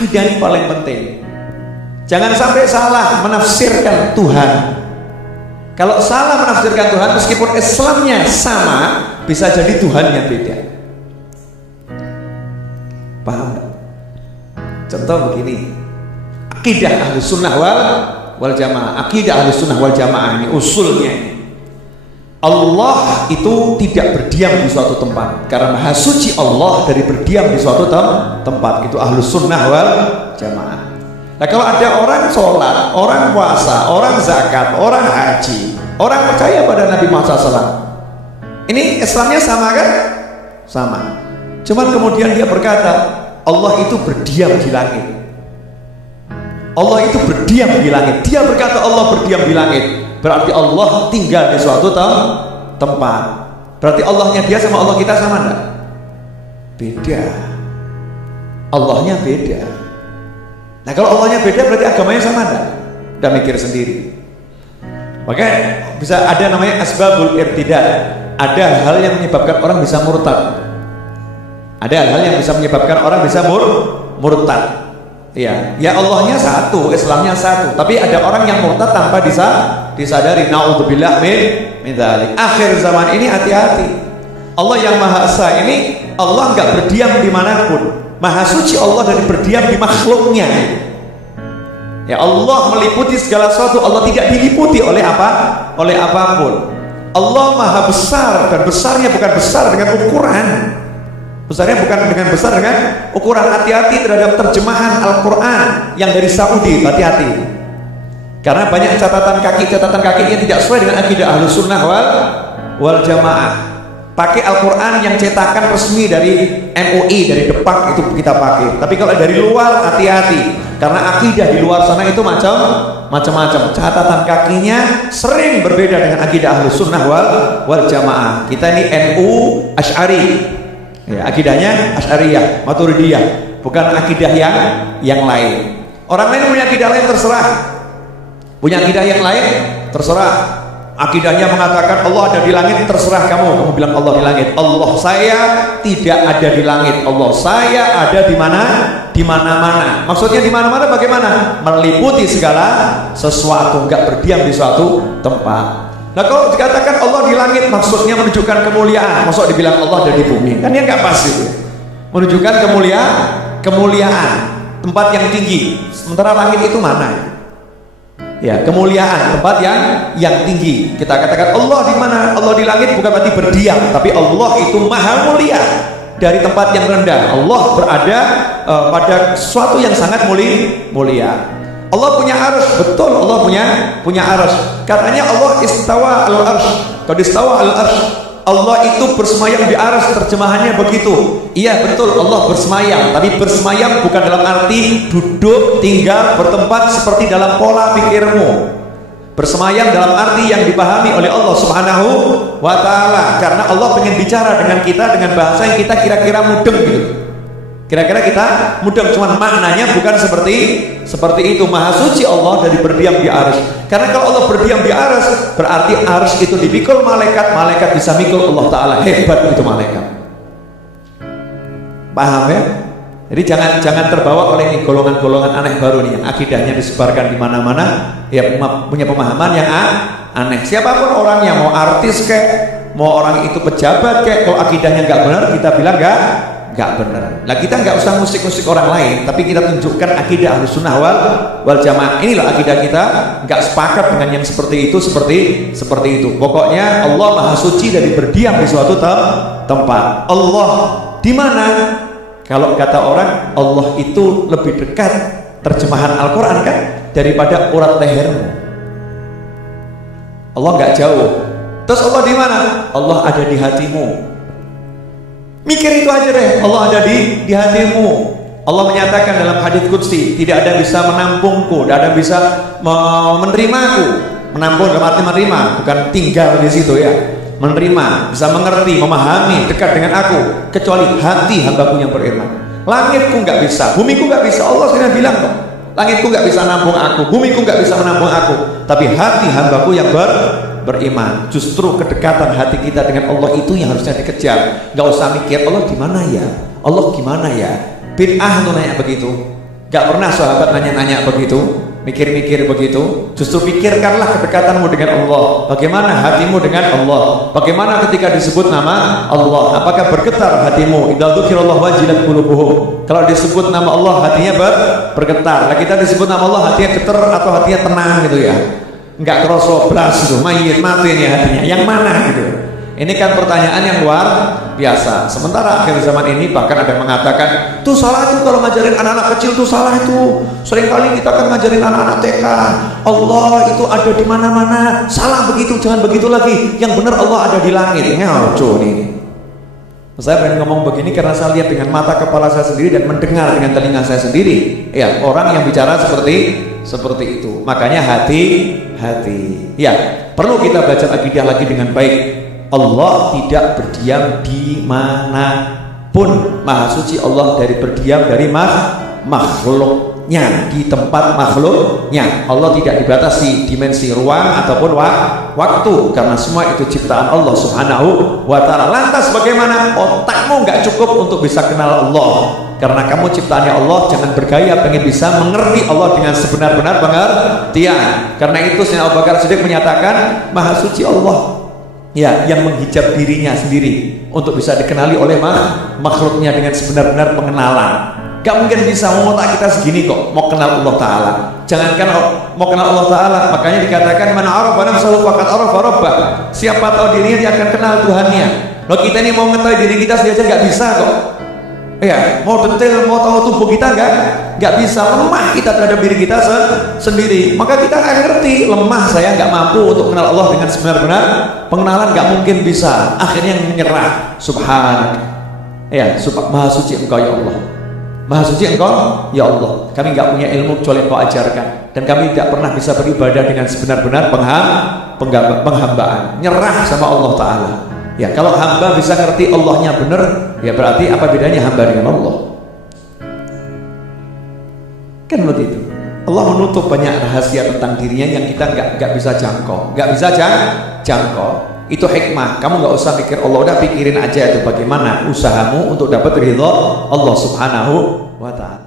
Akidah ini paling penting. Jangan sampai salah menafsirkan Tuhan. Kalau salah menafsirkan Tuhan, meskipun Islamnya sama, bisa jadi Tuhannya beda. Paham gak? Contoh begini, akidah Ahlus Sunnah wal Jamaah. Akidah Ahlus Sunnah wal Jamaah ini usulnya ini, Allah itu tidak berdiam di suatu tempat, karena maha suci Allah dari berdiam di suatu tempat. Itu Ahlus Sunnah wal Jamaah. Nah, kalau ada orang sholat, orang puasa, orang zakat, orang haji, orang percaya pada Nabi Muhammad SAW, ini Islamnya sama kan? Sama. Cuman kemudian dia berkata, Allah itu berdiam di langit. Allah itu berdiam di langit. Dia berkata Allah berdiam di langit, berarti Allah tinggal di suatu tempat. Berarti Allahnya dia sama Allah kita sama enggak? Beda. Allahnya beda. Nah, kalau Allahnya beda berarti agamanya sama enggak? Udah mikir sendiri. Maka bisa ada namanya asbabul irtidad. Ada hal yang menyebabkan orang bisa murtad. Ada hal yang bisa menyebabkan orang bisa murtad. Ya, ya Allahnya satu, Islamnya satu, tapi ada orang yang murtad tanpa disadari. Naudzubillah min dzalik. Akhir zaman ini hati-hati. Allah yang Maha Esa ini, Allah nggak berdiam dimanapun. Maha suci Allah dari berdiam di makhluknya. Ya, Allah meliputi segala sesuatu. Allah tidak diliputi oleh oleh apapun. Allah Maha besar, dan besarnya bukan besar dengan ukuran. Besarnya bukan dengan besar dengan ukuran. Hati-hati terhadap terjemahan Al-Quran yang dari Saudi, hati-hati. Karena banyak catatan kakinya tidak sesuai dengan akidah Ahlus Sunnah wal Jamaah. Pakai Al-Quran yang cetakan resmi dari MUI, dari Depak, itu kita pakai. Tapi kalau dari luar, hati-hati, karena akidah di luar sana itu macam-macam. Catatan kakinya sering berbeda dengan akidah Ahlus Sunnah wal Jamaah. Kita ini NU Asy'ari, ya, akidahnya Asy'ariyah, Maturidiyah, bukan akidah yang lain. Orang lain punya akidah lain, terserah. Punya akidah yang lain, terserah. Akidahnya mengatakan Allah ada di langit, terserah kamu bilang Allah di langit. Allah saya tidak ada di langit. Allah saya ada di mana? Di mana-mana. Maksudnya di mana-mana bagaimana? Meliputi segala sesuatu, enggak berdiam di suatu tempat. Nah, kalau dikatakan Allah di langit, maksudnya menunjukkan kemuliaan. Maksud dibilang Allah ada di bumi, kan ya nggak pas itu. Menunjukkan kemuliaan, tempat yang tinggi. Sementara langit itu mana? Ya, kemuliaan, tempat yang tinggi. Kita katakan Allah di mana? Allah di langit bukan berarti berdiam, tapi Allah itu maha mulia dari tempat yang rendah. Allah berada pada sesuatu yang sangat mulia. Allah punya arsy, betul, Allah punya arsy. Katanya Allah istawa al-arsy. Qad istawa al-arsy. Allah itu bersemayam di arsy, terjemahannya begitu. Iya betul, Allah bersemayam, tapi bersemayam bukan dalam arti duduk, tinggal, bertempat seperti dalam pola pikirmu. Bersemayam dalam arti yang dipahami oleh Allah Subhanahu wa Ta'ala, karena Allah pengen bicara dengan kita dengan bahasa yang kita kira-kira mudeng gitu. Kira-kira kita mudeng, cuman maknanya bukan seperti itu. Maha suci Allah dari berdiam di arsy. Karena kalau Allah berdiam di arsy, berarti arsy itu dipikul malaikat, malaikat bisa mikul Allah Ta'ala. Hebat itu malaikat. Paham ya? Jadi jangan terbawa oleh ini golongan-golongan aneh baru nih, yang akidahnya disebarkan di mana-mana, ya punya pemahaman yang aneh. Siapapun orangnya, mau artis kayak, mau orang itu pejabat kayak, kalau akidahnya nggak benar, kita bilang nggak benar. Nah, kita nggak usah musik-musik orang lain, tapi kita tunjukkan akidah Ahlus Sunnah wal Jamaah. Inilah akidah kita, nggak sepakat dengan yang seperti itu. Pokoknya Allah Maha Suci dari berdiam di suatu tempat. Allah di mana? Kalau kata orang, Allah itu lebih dekat, terjemahan Al-Quran kan, daripada urat lehermu. Allah nggak jauh. Terus Allah di mana? Allah ada di hatimu. Mikir itu aja deh, Allah ada di hatimu. Allah menyatakan dalam hadits qudsi, tidak ada yang bisa menampungku, tidak ada yang bisa menerimaku. Menampung dalam arti menerima, bukan tinggal di situ ya. Menerima, bisa mengerti, memahami, dekat dengan aku, kecuali hati hambaku yang beriman. Langitku nggak bisa, bumiku nggak bisa. Allah sudah bilang kok, langitku nggak bisa nampung aku, bumiku nggak bisa menampung aku, tapi hati hambaku yang beriman. Justru kedekatan hati kita dengan Allah itu yang harusnya dikejar. Nggak usah mikir Allah di mana ya, Allah gimana ya. Bid'ah tuh nanya begitu. Gak pernah sahabat nanya-nanya begitu, mikir-mikir begitu. Justru pikirkanlah kedekatanmu dengan Allah. Bagaimana hatimu dengan Allah? Bagaimana ketika disebut nama Allah? Apakah bergetar hatimu? Idza dzukirallahu wajilat qulubuhum. Kalau disebut nama Allah hatinya bergetar. Lah kita disebut nama Allah hatinya getar atau hatinya tenang gitu ya? Enggak kerasa blas itu, mayit mati nih hatinya. Yang mana gitu? Ini kan pertanyaan yang luar biasa. Sementara akhir zaman ini bahkan ada yang mengatakan, tuh salah itu kalau ngajarin anak-anak kecil tuh salah itu. Seringkali kita kan ngajarin anak-anak TK, Allah itu ada di mana-mana. Salah begitu, jangan begitu lagi. Yang benar Allah ada di langit. Ngauco ini. Saya pengen ngomong begini karena saya lihat dengan mata kepala saya sendiri dan mendengar dengan telinga saya sendiri. Ya, orang yang bicara seperti itu. Makanya hati-hati. Ya, perlu kita belajar akidah lagi dengan baik. Allah tidak berdiam di manapun. Maha suci Allah dari berdiam dari makhluknya, di tempat makhluknya. Allah tidak dibatasi dimensi ruang ataupun waktu, karena semua itu ciptaan Allah Subhanahu wa ta'ala. Lantas bagaimana? Otakmu nggak cukup untuk bisa kenal Allah. Karena kamu ciptaannya Allah, jangan bergaya pengen bisa mengerti Allah dengan sebenar-benar pengertian. Karena itu Sayyidina Abu Bakar Siddiq menyatakan, Maha suci Allah, ya, yang menghijab dirinya sendiri untuk bisa dikenali oleh makhluknya dengan sebenar-benar pengenalan. Gak mungkin bisa otak kita segini kok mau kenal Allah Ta'ala. Jangankan mau kenal Allah Ta'ala, makanya dikatakan man arafa nafsahu faqad arafa rabbah. Siapa tahu dirinya dia akan kenal Tuhannya. Loh, kita ini mau mengetahui diri kita saja nggak bisa kok. Ya, mau detail, mau tahu tubuh kita nggak bisa. Lemah kita terhadap diri kita sendiri. Maka kita akan ngerti, lemah saya, nggak mampu untuk kenal Allah dengan sebenar-benar pengenalan, nggak mungkin bisa. Akhirnya menyerah. Subhanak. Ya, Maha suci Engkau ya Allah. Maha suci Engkau ya Allah. Kami nggak punya ilmu kecuali Engkau ajarkan, dan kami tidak pernah bisa beribadah dengan sebenar-benar penghambaan. Nyerah sama Allah Ta'ala. Ya, kalau hamba bisa ngerti Allahnya benar, ya berarti apa bedanya hamba dengan Allah? Kan begitu. Allah menutup banyak rahasia tentang dirinya yang kita nggak bisa jangkau, nggak bisa jangkau. Itu hikmah. Kamu nggak usah pikir Allah, udah pikirin aja itu bagaimana usahamu untuk dapat ridho Allah Subhanahu wa ta'ala.